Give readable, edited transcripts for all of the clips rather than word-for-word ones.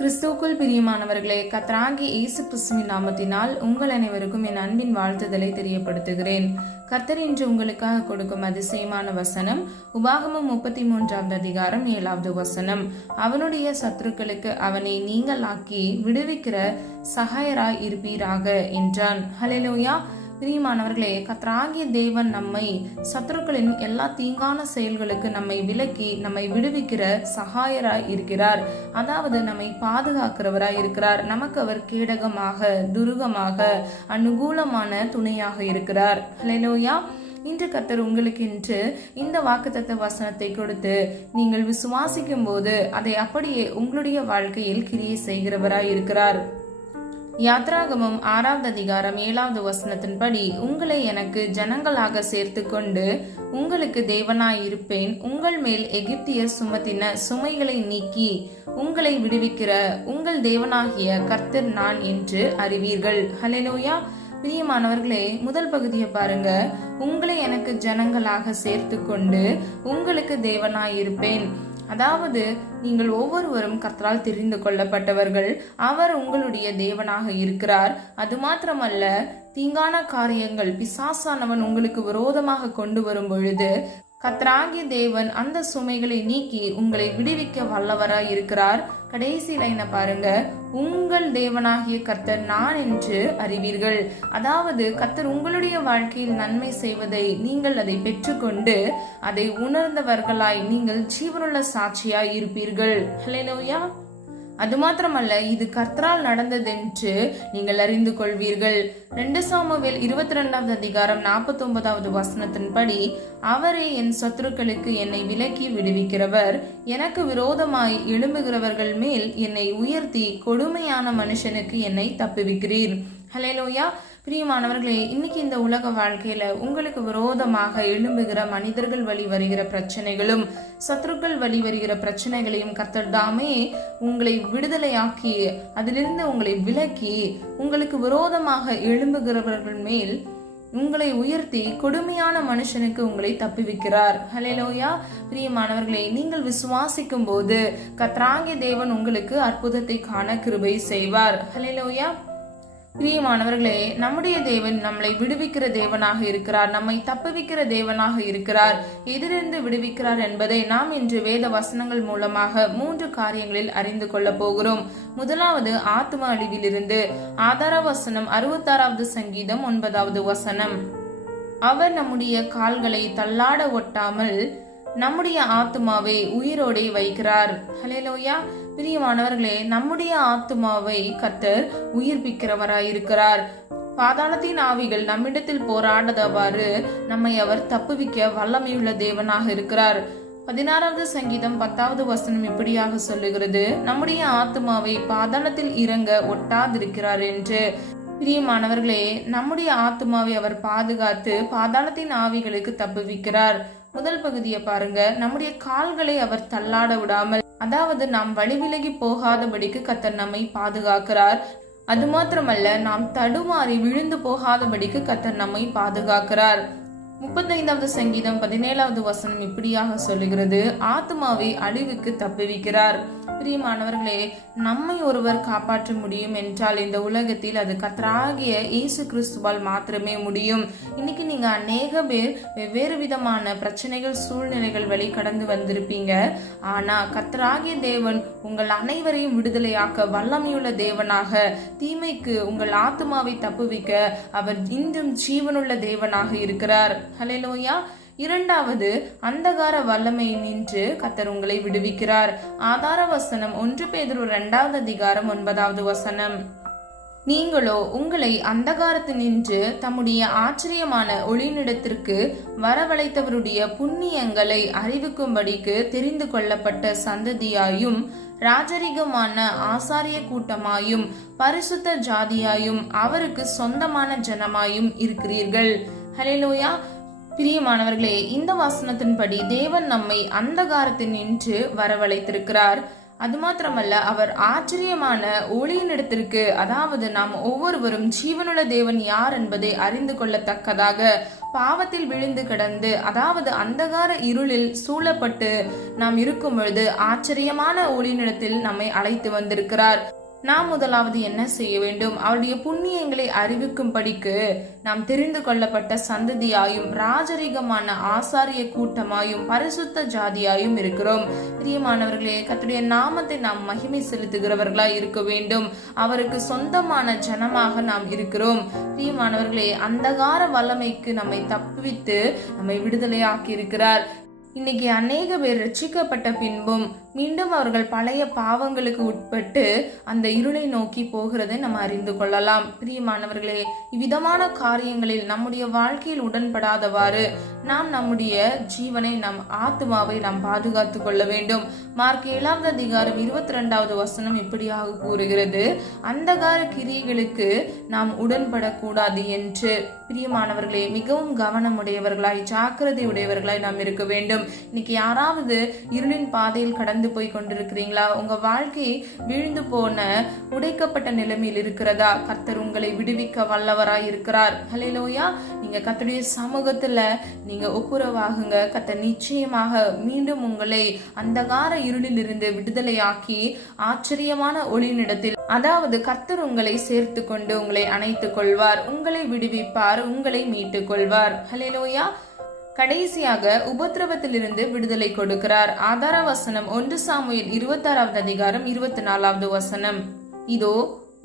கிறிஸ்துவுக்குள் பிரியமானவர்களே, கர்த்தராகிய இயேசு கிறிஸ்துவின் நாமத்தினால் உங்கள் அனைவருக்கும் என் அன்பின் வாழ்த்துதலை தெரியப்படுத்துகிறேன். கர்த்தர் இன்று உங்களுக்காக கொடுக்கும் அதிசயமான வசனம் உபாகமம் 33வது அதிகாரம் 7வது வசனம். அவனுடைய சத்துருக்களுக்கு அவனை நீங்களாக்கி விடுவிக்கிற சகாயராய் இருப்பீராக என்றான். ஹல்லேலூயா. பிரியமானவர்களே, கர்த்தராகிய தேவன் நம்மை சத்துருக்களின் எல்லா தீங்கான செயல்களுக்கு நம்மை விலக்கி நம்மை விடுவிக்கிற சகாயராய் இருக்கிறார். அதாவது நம்மை பாதுகாக்கிறவராய் இருக்கிறார். நமக்கு அவர் கேடகமாக, துருகமாக, அனுகூலமான துணையாக இருக்கிறார். ஹல்லேலூயா. இன்று கர்த்தர் உங்களுக்கு இன்று இந்த வாக்குத்தத்த வசனத்தை கொடுத்து நீங்கள் விசுவாசிக்கும் போது அதை அப்படியே உங்களுடைய வாழ்க்கையில் கிரியை செய்கிறவராய் இருக்கிறார். யாத்ராகமம் 6வது அதிகாரம் 7வது வசனத்தின்படி, உங்களை எனக்கு ஜனங்களாக சேர்த்து கொண்டு உங்களுக்கு தேவனாயிருப்பேன். உங்கள் மேல் எகிப்தியர் சுமத்தின சுமைகளை நீக்கி உங்களை விடுவிக்கிற உங்கள் தேவனாகிய கர்த்தர் நான் என்று அறிவீர்கள். ஹல்லேலூயா. பிரியமானவர்களே, முதல் பகுதியை பாருங்க. உங்களை எனக்கு ஜனங்களாக சேர்த்து கொண்டு உங்களுக்கு தேவனாயிருப்பேன். அதாவது நீங்கள் ஒவ்வொருவரும் கர்த்தரால் தெரிந்து கொள்ளப்பட்டவர்கள். அவர் உங்களுடைய தேவனாக இருக்கிறார். அது மாத்திரமல்ல, தீங்கான காரியங்கள் பிசாசானவன் உங்களுக்கு விரோதமாக கொண்டு வரும் பொழுது கர்த்தராகிய தேவன் அந்த சுமைகளை நீக்கி உங்களை விடுவிக்க வல்லவராய் இருக்கிறார். கடைசி லைனை பாருங்க. உங்கள் தேவனாகிய கர்த்தர் நான் என்று அறிவீர்கள். அதாவது கர்த்தர் உங்களுடைய வாழ்க்கையில் நன்மை செய்வதை நீங்கள் அதை பெற்றுக்கொண்டு அதை உணர்ந்தவர்களாய் நீங்கள் ஜீவனுள்ள சாட்சியாய் இருப்பீர்கள். ஹல்லேலூயா. அது மாத்திரமல்ல, இது கர்த்தரால் நடந்ததென்று நீங்கள் அறிந்து கொள்வீர்கள். 2 சாமுவேல் 22வது அதிகாரம் 49வது வசனத்தின்படி, அவரே என் சத்துருக்களுக்கு என்னை விலக்கி விடுவிக்கிறவர். எனக்கு விரோதமாய் எழும்புகிறவர்கள் மேல் என்னை உயர்த்தி கொடுமையான மனுஷனுக்கு என்னை தப்புவிக்கிறீர். ஹல்லேலூயா. பிரியமானவர்களே, இன்னைக்கு இந்த உலக வாழ்க்கையில உங்களுக்கு விரோதமாக எழும்புகிற மனிதர்கள் வழி வருகிற பிரச்சனைகளும் சத்துருக்கள் வழி வருகிற பிரச்சனைகளையும் கர்த்தர் தாமே உங்களை விடுதலையாக்கி அதிலிருந்து உங்களை விலக்கி உங்களுக்கு விரோதமாக எழும்புகிறவர்கள் மேல் உங்களை உயர்த்தி கொடுமையான மனுஷனுக்கு உங்களை தப்புவிக்கிறார். ஹல்லேலூயா. பிரியமானவர்களே, நீங்கள் விசுவாசிக்கும் போது கர்த்தராகிய தேவன் உங்களுக்கு அற்புதத்தை காண கிருபை செய்வார். ஹல்லேலூயா. பிரியமானவர்களே, நம்முடைய தேவன் நம்மளை விடுவிக்கிற தேவனாக இருக்கிறார். நம்மை தப்புவிக்கிற தேவனாக இருக்கிறார். எதிலிருந்து விடுவிக்கிறார் என்பதை நாம் இன்று வேத வசனங்கள் மூலமாக 3 காரியங்களில் அறிந்து கொள்ள போகிறோம். முதலாவது, ஆத்ம அழிவிலிருந்து. ஆதார வசனம் 66வது சங்கீதம் 9வது வசனம். அவர் நம்முடைய கால்களை தள்ளாட ஒட்டாமல் நம்முடைய ஆத்மாவை உயிரோடே வைக்கிறார். ஹல்லேலூயா. பிரியமானவர்களே, நம்முடைய ஆத்மாவை கர்த்தர் உயிர்ப்பிக்கிறவராயிருக்கிறார். பாதாளத்தின் ஆவிகள் நம்மிடத்தில் போராடாதவாறு நம்மை அவர் தப்புவிக்க வல்லமையுள்ள தேவனாக இருக்கிறார். 16வது சங்கீதம் 10வது வசனம் இப்படியாக சொல்லுகிறது, நம்முடைய ஆத்மாவை பாதாளத்தில் இறங்க ஒட்டாதிருக்கிறார் என்று. பிரியமானவர்களே, நம்முடைய ஆத்மாவை அவர் பாதுகாத்து பாதாளத்தின் ஆவிகளுக்கு தப்புவிக்கிறார். முதல் பகுதியை பாருங்க. நம்முடைய கால்களை அவர் தள்ளாட விடாமல், அதாவது நாம் வழிவிலகி போகாதபடிக்கு கர்த்தர் நம்மை பாதுகாக்கிறார். அது மாத்திரமல்ல, நாம் தடுமாறி விழுந்து போகாதபடிக்கு கர்த்தர் நம்மை பாதுகாக்கிறார். 35வது சங்கீதம் 17வது வசனம் இப்படியாக சொல்லுகிறது, ஆத்மாவை அழிவுக்கு தப்புவிக்கிறார். பிரியமானவர்களே, நம்மை ஒருவர் காப்பாற்ற முடியும் என்றால் இந்த உலகத்தில் அது கர்த்தராகிய இயேசு கிறிஸ்துவால் மாத்திரமே முடியும். இன்னைக்கு நீங்க அநேக பேர் வெவ்வேறு விதமான பிரச்சனைகள், சூழ்நிலைகள் வழி கடந்து வந்திருப்பீங்க. ஆனா கர்த்தராகிய தேவன் உங்கள் அனைவரையும் விடுதலையாக்க வல்லமையுள்ள தேவனாக, தீமைக்கு உங்கள் ஆத்மாவை தப்புவிக்க அவர் இன்றும் ஜீவனுள்ள தேவனாக இருக்கிறார். ஹல்லேலூயா. இரண்டாவது, அந்தகார வல்லமை நின்று கர்த்தர் உங்களை விடுவிக்கிறார். ஆதார வசனம் 1 பேதுரு 2வது அதிகாரம் 9வது வசனம். நீங்களோ உங்களை அந்தகாரத்தினின்று தம்முடைய ஆச்சரியமான ஒளியினிடத்திற்கு வரவழைத்தவருடைய புண்ணியங்களை அறிவிக்கும்படிக்கு தெரிந்து கொள்ளப்பட்ட சந்ததியாயும் ராஜரிகமான ஆசாரிய கூட்டமாயும் பரிசுத்த ஜாதியாயும் அவருக்கு சொந்தமான ஜனமாயும் இருக்கிறீர்கள். ஹல்லேலூயா. பிரியமானவர்களே, இந்த வசனத்தின்படி தேவன் நம்மை அந்தகாரத்தில் நின்று வரவழைத்திருக்கிறார். அது மாத்திரமல்ல, அவர் ஆச்சரியமான ஒளியினிடத்திற்கு, அதாவது நாம் ஒவ்வொருவரும் ஜீவனுள்ள தேவன் யார் என்பதை அறிந்து கொள்ளத்தக்கதாக பாவத்தில் விழுந்து கிடந்து, அதாவது அந்தகார இருளில் சூழப்பட்டு நாம் இருக்கும் பொழுது ஆச்சரியமான ஒளியினிடத்தில் நம்மை அழைத்து வந்திருக்கிறார். நாம் முதலாவது என்ன செய்ய வேண்டும்? அவருடைய புண்ணியங்களை அறிவிக்கும்படிக்கு நாம் தெரிந்து கொள்ளப்பட்ட சந்ததியாயும் ராஜரீகமான ஆசாரிய கூட்டமாயும் பரிசுத்த ஜாதியாயும் இருக்கிறோம். பிரியமானவர்களே, கர்த்தருடைய நாமத்தை நாம் மகிமை செலுத்துகிறவர்களாய் இருக்க வேண்டும். அவருக்கு சொந்தமான ஜனமாக நாம் இருக்கிறோம். பிரியமானவர்களே, அந்தகார வல்லமைக்கு நம்மை தப்புவித்து நம்மை விடுதலையாக்கி இருக்கிறார். இன்னைக்கு அநேக பேர் ரட்சிக்கப்பட்ட பின்பும் மீண்டும் அவர்கள் பழைய பாவங்களுக்கு உட்பட்டு அந்த இருளை நோக்கி போகிறதை நம்ம அறிந்து கொள்ளலாம். பிரியமானவர்களே, இவ்விதமான காரியங்களில் நம்முடைய வாழ்க்கையில் உடன்படாதவாறு நாம் நம்முடைய ஜீவனை, நம் ஆத்மாவை நாம் பாதுகாத்து கொள்ள வேண்டும். மார்க் 7வது அதிகாரம் 22வது வசனம் இப்படியாக கூறுகிறது, அந்தகார கிரியைகளுக்கு நாம் உடன்படக்கூடாது என்று. பிரியமானவர்களே, மிகவும் கவனமுடையவர்களாய் ஜாக்கிரதை உடையவர்களாய் நாம் இருக்க வேண்டும். இன்னைக்கு யாராவது இருளின் பாதையில் கடந்து போய் கொண்டிருக்கிறீங்களா? உங்க வாழ்க்கை வீழ்ந்து போன உடைக்கப்பட்ட நிலைமையில் இருக்கிறதா? கர்த்தர் உங்களை விடுவிக்க வல்லவராய் இருக்கிறார். ஹல்லேலூயா. நீங்க கர்த்தருடைய சமூகத்துல நீங்க ஒப்புரவாகுங்க. கர்த்தர் நிச்சயமாக மீண்டும் உங்களை அந்தகார இருளில் இருந்து விடுதலையாக்கி ஆச்சரியமான ஒளியினிடத்தில், அதாவது கர்த்தர் உங்களை சேர்த்து கொண்டு உங்களை அணைத்துக் கொள்வார், உங்களை விடுவிப்பார், உங்களை மீட்டுக் கொள்வார். ஹல்லேலூயா. கடைசியாக உபத்திரவத்திலிருந்து விடுதலை கொடுக்கிறார். ஆதார வசனம் 1 சாமுவேல் 26வது அதிகாரம் 24வது வசனம், இதோ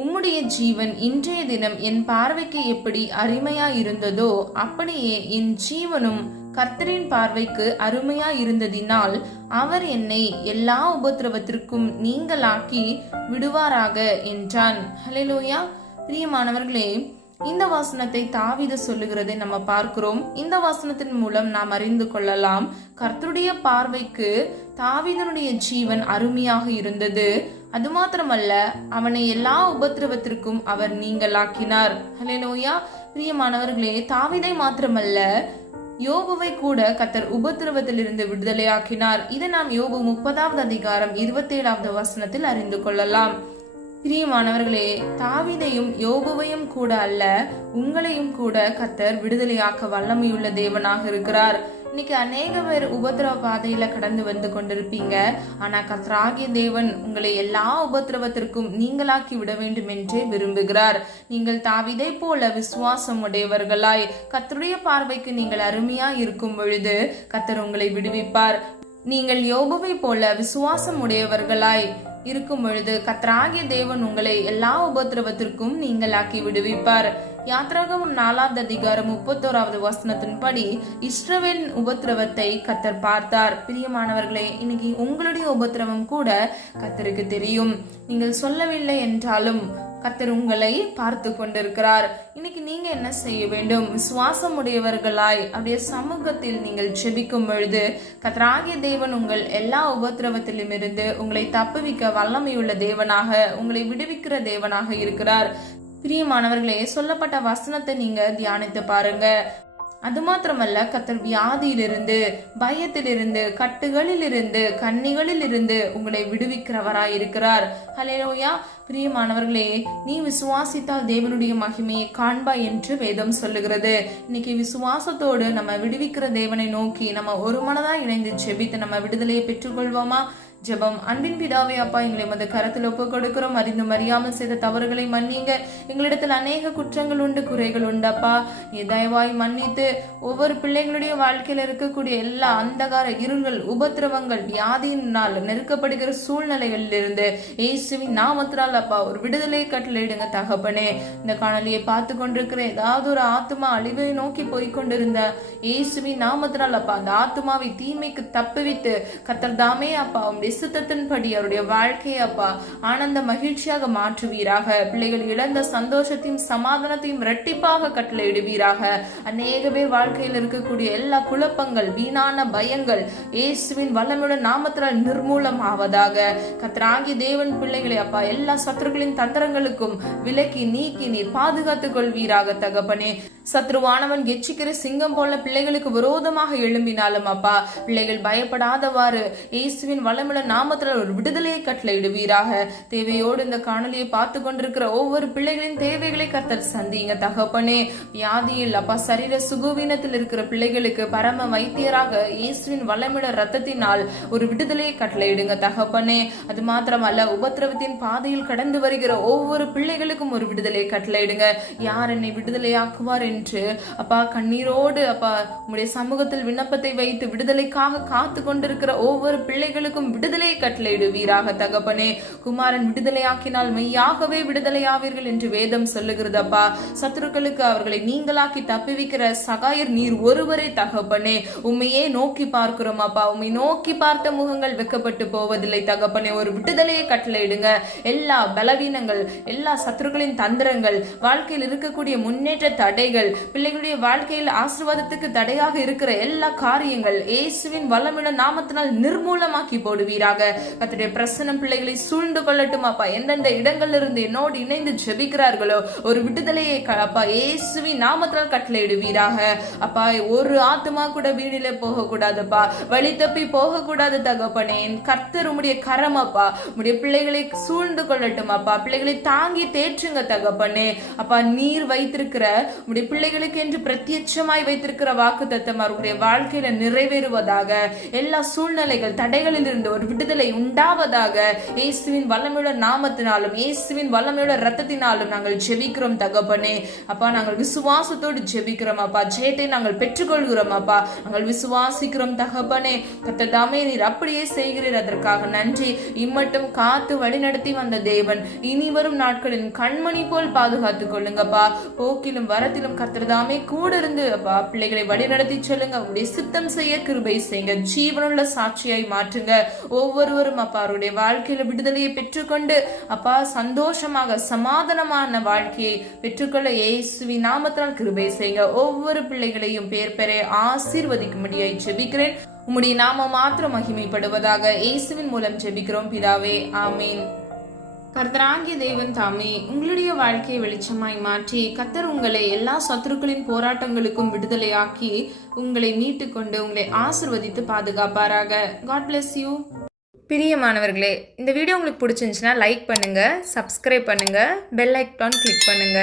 உம்முடைய ஜீவன் இன்றைய தினம் என் பார்வைக்கு எப்படி அருமையா இருந்ததோ அப்படியே என் ஜீவனும் கர்த்தரின் பார்வைக்கு அருமையா இருந்ததினால் அவர் என்னை எல்லா உபத்திரவத்திற்கும் நீங்களாக்கி விடுவாராக என்றான். ஹல்லேலூயா. பிரியமானவர்களே, இந்த வசனத்தை தாவீது சொல்லுகிறதை நம்ம பார்க்கிறோம். இந்த வசனத்தின் மூலம் நாம் அறிந்து கொள்ளலாம், கர்த்தருடைய பார்வைக்கு தாவீதனுடைய ஜீவன் அருமையாக இருந்தது. அது மாத்திரமல்ல, அவனை எல்லா உபத்திரவத்திற்கும் அவர் நீங்களாக்கினார். ஹல்லேலூயா. பிரியமானவர்களே, தாவீதை மாத்திரமல்ல, யோபுவை கூட கர்த்தர் உபத்திரவத்திலிருந்து விடுதலையாக்கினார். இதை நாம் யோபு 30வது அதிகாரம் 27வது வசனத்தில் அறிந்து கொள்ளலாம். பிரியமானவர்களே, தாவீதையும் யோபுவையும் கூட அல்ல, உங்களையும் கூட கர்த்தர் விடுதலையாக்க வல்லமையுள்ள தேவனாக இருக்கிறார். இன்னைக்கு அநேக பேர் உபத்திரவ பாதையில கடந்து வந்து கொண்டிருப்பீங்க. ஆனா கர்த்தராகிய தேவன் உங்களை எல்லா உபத்திரவத்திற்கும் நீங்களாக்கி விட வேண்டும் என்றே விரும்புகிறார். நீங்கள் தாவீதை போல விசுவாசம் உடையவர்களாய் கர்த்தருடைய பார்வைக்கு நீங்கள் அருமையா இருக்கும் பொழுது கர்த்தர் உங்களை விடுவிப்பார். நீங்கள் யோபுவை போல விசுவாசம் உடையவர்களாய் இருக்கும் பொழுது கர்த்தராகிய தேவன் உங்களை எல்லா உபத்திரவத்திற்கும் நீங்களாக்கி விடுவிப்பார். யாத்ராகமம் 4வது அதிகாரம் 31வது வசனத்தின்படி இஸ்ரவேலின் உபத்திரவத்தை கர்த்தர் பார்த்தார். பிரியமானவர்களே, இன்னைக்கு உங்களுடைய உபத்திரவம் கூட கர்த்தருக்கு தெரியும். நீங்கள் சொல்லவில்லை என்றாலும் கர்த்தர் உங்களை பார்த்து கொண்டிருக்கிறார். இன்னைக்கு நீங்க என்ன செய்ய வேண்டும்? விசுவாசம் உடையவர்களாய் அப்படியே சமூகத்தில் நீங்கள் ஜெபிக்கும் பொழுது கர்த்தராகிய தேவன் உங்கள் எல்லா உபத்திரவத்திலும் இருந்து உங்களை தப்புவிக்க வல்லமையுள்ள தேவனாக, உங்களை விடுவிக்கிற தேவனாக இருக்கிறார். பிரியமானவர்களே, சொல்லப்பட்ட வசனத்தை நீங்க தியானித்து பாருங்க. அது மாத்திரமல்ல, கர்த்தர் வியாதியிலிருந்து, பயத்திலிருந்து, கட்டுகளிலிருந்து, கண்ணிகளிலிருந்து உங்களை விடுவிக்கிறவராய் இருக்கிறார். ஹல்லேலூயா. பிரியமானவர்களே, நீ விசுவாசித்தால் தேவனுடைய மகிமையை காண்பாய் என்று வேதம் சொல்லுகிறது. இன்னைக்கு விசுவாசத்தோடு நம்ம விடுவிக்கிற தேவனை நோக்கி நம்ம ஒரு மனதா இணைந்து ஜெபித்து நம்ம விடுதலையை பெற்றுக்கொள்வோமா? ஜெபம். அன்பின் பிதாவே, அப்பா, எங்களை மது கரத்தில் ஒப்பு கொடுக்கிறோம். அறிந்தும் அறியாமல் செய்த தவறுகளை மன்னிங்க. எங்களிடத்தில் அநேக குற்றங்கள் உண்டு, குறைகள் உண்டு. அப்பா, நீ தயவாய் மன்னித்து ஒவ்வொரு பிள்ளைகளுடைய வாழ்க்கையில இருக்கக்கூடிய எல்லா அந்தகார இருள்கள், உபத்திரவங்கள், வியாதியினால் நெருக்கப்படுகிற சூழ்நிலைகளில் இருந்து இயேசுவின் நாமத்தினால் அப்பா ஒரு விடுதலை கட்டளையிடுங்க தகப்பனே. இந்த காணொலியை பார்த்து கொண்டிருக்கிற ஏதாவது ஒரு ஆத்மா அழிவை நோக்கி போய்கொண்டிருந்த இயேசுவின் நாமத்தினால் அப்பா அந்த ஆத்மாவை தீமைக்கு தப்புவித்து கர்த்தர் தாமே அப்பா சித்தத்தின்படி அவருடைய வாழ்க்கையை அப்பா ஆனந்த மகிழ்ச்சியாக மாற்றுவீராக. பிள்ளைகள் இழந்த சந்தோஷத்தையும் சமாதானத்தையும் இரட்டிப்பாக கட்டளையிடுவீராக. அநேக பேர் வாழ்க்கையில் இருக்கக்கூடிய எல்லா குழப்பங்கள், வீணான பயங்கள் இயேசுவின் வல்லமையுள்ள நாமத்தினால் நிர்மூலம் ஆவதாக. கர்த்தராகிய தேவன் பிள்ளைகளை அப்பா எல்லா சத்துருக்களின் தந்திரங்களுக்கும் விலக்கி நீக்கி நீர் பாதுகாத்துக் கொள்வீராக தகப்பனே. சத்ருவானவன் கெச்சிக்கிற சிங்கம் போல பிள்ளைகளுக்கு விரோதமாக எழும்பினாலும் அப்பா, பிள்ளைகள் பயப்படாதவாறு இயேசுவின் வல்லமுள்ள நாமத்துல ஒரு விடுதலையை கட்டளையிடுவீராக. தேவையோடு இந்த காணொலியை பார்த்து கொண்டிருக்கிற ஒவ்வொரு பிள்ளைகளின் தேவைகளை கர்த்தர் சந்திங்க தகப்பனே. வியாதியில் அப்பா, சரீர சுகவீனத்தில் இருக்கிற பிள்ளைகளுக்கு பரம வைத்தியராக இயேசுவின் வல்லமுள்ள ரத்தத்தினால் ஒரு விடுதலையை கட்டளையிடுங்க தகப்பனே. அது மாத்திரமல்ல, உபத்திரவத்தின் பாதையில் கடந்து வருகிற ஒவ்வொரு பிள்ளைகளுக்கும் ஒரு விடுதலையை கட்டளையிடுங்க. யார் என்னை விடுதலையாக்குவார் என்று அப்பா கண்ணீரோடு அப்பா உம்முடைய சமூகத்தில் விண்ணப்பத்தை வைத்து விடுதலைக்காக காத்து கொண்டிருக்கிற ஒவ்வொரு பிள்ளைகளுக்கும் விடுதலையை கட்டளையிடுவீராக தகப்பனே. குமாரன் விடுதலையாக்கினால் மெய்யாகவே விடுதலையாவீர்கள் என்று வேதம் சொல்லுகிறது அப்பா. சத்துருக்களுக்கு அவர்களை நீங்களாக்கி தப்புவிக்கிற சகாயர் நீர் ஒருவரே தகப்பனே. உண்மையே நோக்கி பார்க்கிறோம் அப்பா. உண்மை நோக்கி பார்த்த முகங்கள் வெக்கப்பட்டு போவதில்லை தகப்பனே. ஒரு விடுதலையை கட்டளையிடுங்க. எல்லா பலவீனங்கள், எல்லா சத்துருக்களின் தந்திரங்கள், வாழ்க்கையில் இருக்கக்கூடிய முன்னேற்ற தடைகள், பிள்ளைகளுடைய வாழ்க்கையில் ஆசீர்வாதத்துக்கு தடையாக இருக்கிற எல்லா காரியங்கள் இயேசுவின் வல்லமுள்ள நாமத்தினால் நிர்மூலமாக்கி போடுவீராக. கர்த்தருடைய பிரசன்னம் பிள்ளைகளை சூழ்ந்து கொள்ளட்டும் அப்பா. எந்தெந்த இடங்கள்ல இருந்து என்னோடு இணைந்து ஜெபிக்கிறார்களோ ஒரு விடுதலையை அப்பா இயேசுவின் நாமத்தினால் கட்டளையிடுவீராக அப்பா. ஒரு ஆத்துமா கூட வீணிலே போக கூடாதுப்பா, வழி தப்பி போக கூடாது தகப்பனே. கர்த்தர் உம்முடைய கரம் அப்பா உம்முடைய பிள்ளைகளை சூழ்ந்து கொள்ளட்டும் அப்பா. பிள்ளைகளை தாங்கி தேற்றுங்க தகப்பனே. அப்பா, நீர் வைத்திருக்கிற உம்முடைய பிள்ளைகளுக்கு என்று பிரத்யட்சமாய் வைத்திருக்கிற வாக்குத்தத்தம் அவருடைய வாழ்க்கையில நிறைவேறுவதாக. எல்லா சூழ்நிலைகள், தடைகளில் இருந்து ஒரு விடுதலை உண்டாவதாக. இயேசுவின் வல்லமையுள்ள நாமத்தினாலும் இயேசுவின் வல்லமையுள்ள ரத்தத்தினாலும் நாங்கள் ஜெபிக்கிறோம் தகப்பனே. அப்பா, நாங்கள் விசுவாசத்தோடு ஜெபிக்கிறோம் அப்பா. ஜெயத்தை நாங்கள் பெற்றுக்கொள்கிறோம் அப்பா. நாங்கள் விசுவாசிக்கிறோம் தகப்பனே. கர்த்தர் தாமே நீர் அப்படியே செய்கிறீர், அதற்காக நன்றி. இம்மட்டும் காத்து வழிநடத்தி வந்த தேவன் இனி வரும் நாட்களின் கண்மணி போல் பாதுகாத்துக் கொள்ளுங்கப்பா. போக்கிலும் வரத்திலும் கர்த்தர் தாமே கூட இருந்து அப்பா பிள்ளைகளை வழிநடத்தி சொல்லுங்க. உங்களுடைய சித்தம் செய்ய கிருபை செய்யுங்க. ஜீவனுள்ள சாட்சியாய் மாற்றுங்க. ஒவ்வொருவரும் அப்பா அவருடைய வாழ்க்கையில விடுதலையை பெற்றுக்கொண்டு அப்பா சந்தோஷமாக சமாதானமான வாழ்க்கையை பெற்றுக்கொள்ள இயேசுவின் நாமத்தினால் கிருபை செய்யுங்க. ஒவ்வொரு பிள்ளைகளையும் பேர் பெற ஆசீர்வதிக்கும்படியாய் ஜெபிக்கிறேன். உம்முடைய நாமம் மாத்திரம் மகிமைப்படுவதாக. இயேசுவின் மூலம் ஜெபிக்கிறோம் பிதாவே, ஆமீன். கர்த்தராகிய தேவன் தாமே உங்களுடைய வாழ்க்கையை வெளிச்சமாய் மாற்றி கர்த்தர் உங்களை எல்லா சத்துருக்களின் போராட்டங்களுக்கும் விடுதலையாக்கி உங்களை மீட்டு கொண்டு உங்களை ஆசிர்வதித்து பாதுகாப்பாராக. God bless you. பிரியமானவர்களே, இந்த வீடியோ உங்களுக்கு பிடிச்சிருந்துச்சுன்னா லைக் பண்ணுங்க, சப்ஸ்கிரைப் பண்ணுங்க, பெல் ஐகான் கிளிக் பண்ணுங்க.